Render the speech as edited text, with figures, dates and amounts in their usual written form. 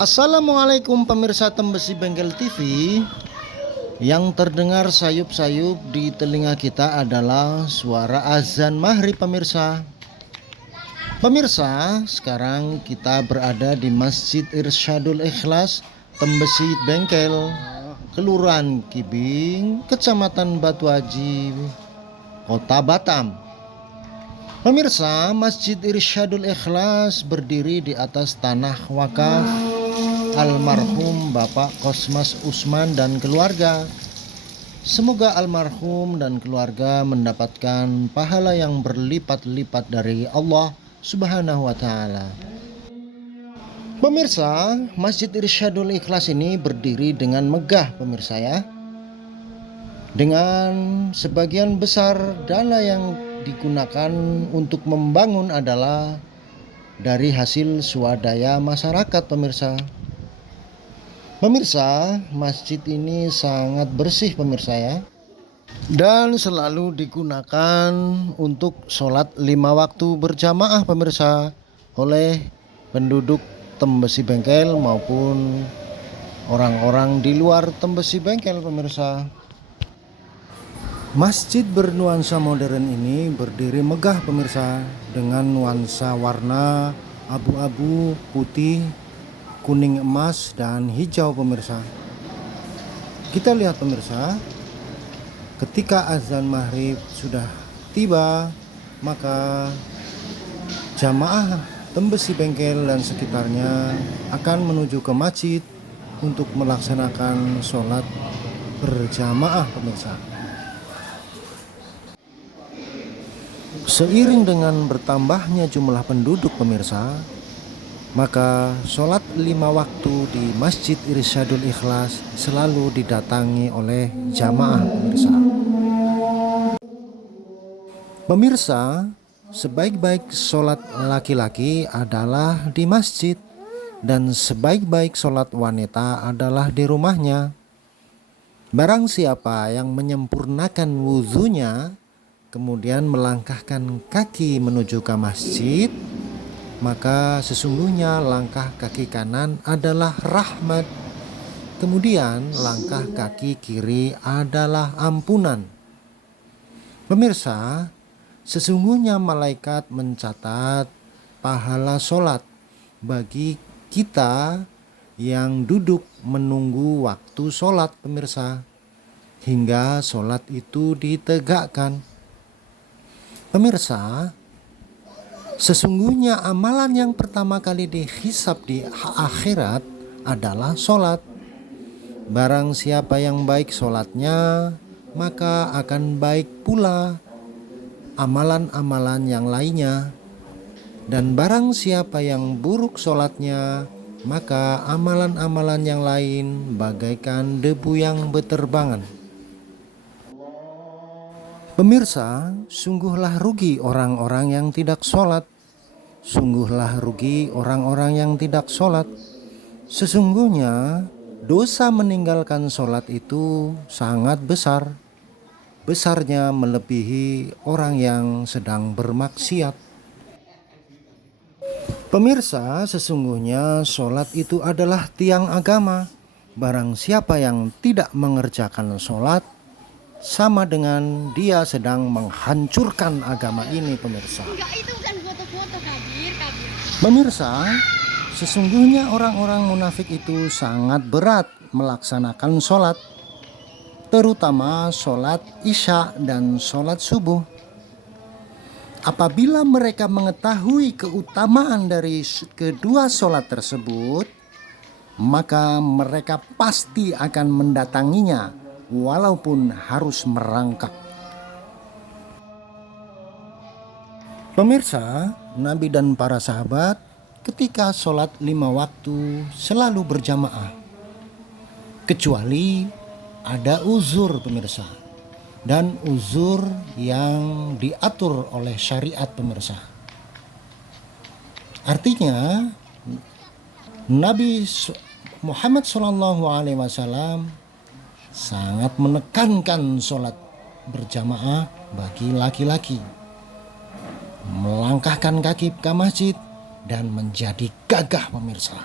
Assalamualaikum pemirsa Tembesi Bengkel TV. Yang terdengar sayup-sayup di telinga kita adalah suara azan maghrib pemirsa. Pemirsa, sekarang kita berada di Masjid Irsyadul Ikhlas Tembesi Bengkel, Kelurahan Kibing, Kecamatan Batu Haji, Kota Batam. Pemirsa, Masjid Irsyadul Ikhlas berdiri di atas tanah wakaf almarhum Bapak Kosmas Usman dan keluarga. Semoga almarhum dan keluarga mendapatkan pahala yang berlipat-lipat dari Allah Subhanahu wa Ta'ala. Pemirsa, Masjid Irsyadul Ikhlas ini berdiri dengan megah pemirsa ya. Dengan sebagian besar dana yang digunakan untuk membangun adalah dari hasil swadaya masyarakat pemirsa. Pemirsa, masjid ini sangat bersih pemirsa ya, dan selalu digunakan untuk sholat 5 waktu berjamaah pemirsa oleh penduduk Tembesi Bengkel maupun orang-orang di luar Tembesi Bengkel pemirsa. Masjid bernuansa modern ini berdiri megah pemirsa, dengan nuansa warna abu-abu, putih, kuning emas, dan hijau pemirsa. Kita lihat pemirsa, ketika azan maghrib sudah tiba, maka jamaah Tembesi Bengkel dan sekitarnya akan menuju ke masjid untuk melaksanakan sholat berjamaah pemirsa. Seiring dengan bertambahnya jumlah penduduk pemirsa, maka sholat 5 waktu di Masjid Irsyadul Ikhlas selalu didatangi oleh jamaah pemirsa. Pemirsa, sebaik-baik sholat laki-laki adalah di masjid, dan sebaik-baik sholat wanita adalah di rumahnya. Barang siapa yang menyempurnakan wudhunya, kemudian melangkahkan kaki menuju ke masjid, maka sesungguhnya langkah kaki kanan adalah rahmat, kemudian langkah kaki kiri adalah ampunan. Pemirsa, sesungguhnya malaikat mencatat pahala sholat bagi kita yang duduk menunggu waktu sholat pemirsa, hingga sholat itu ditegakkan. Pemirsa, sesungguhnya amalan yang pertama kali dihisab di akhirat adalah sholat. Barang siapa yang baik sholatnya, maka akan baik pula amalan-amalan yang lainnya. Dan barang siapa yang buruk sholatnya, maka amalan-amalan yang lain bagaikan debu yang berterbangan. Pemirsa, sungguhlah rugi orang-orang yang tidak sholat. Sungguhlah rugi orang-orang yang tidak sholat. Sesungguhnya dosa meninggalkan sholat itu sangat besar. Besarnya melebihi orang yang sedang bermaksiat. Pemirsa, sesungguhnya sholat itu adalah tiang agama. Barang siapa yang tidak mengerjakan sholat, sama dengan dia sedang menghancurkan agama ini pemirsa. Pemirsa, sesungguhnya orang-orang munafik itu sangat berat melaksanakan sholat, terutama sholat isya dan sholat subuh. Apabila mereka mengetahui keutamaan dari kedua sholat tersebut, maka mereka pasti akan mendatanginya walaupun harus merangkak. Pemirsa, Nabi dan para sahabat ketika sholat 5 waktu selalu berjamaah, kecuali ada uzur pemirsa, dan uzur yang diatur oleh syariat pemirsa. Artinya Nabi Muhammad SAW sangat menekankan sholat berjamaah bagi laki-laki, melangkahkan kaki ke masjid dan menjadi gagah pemirsa.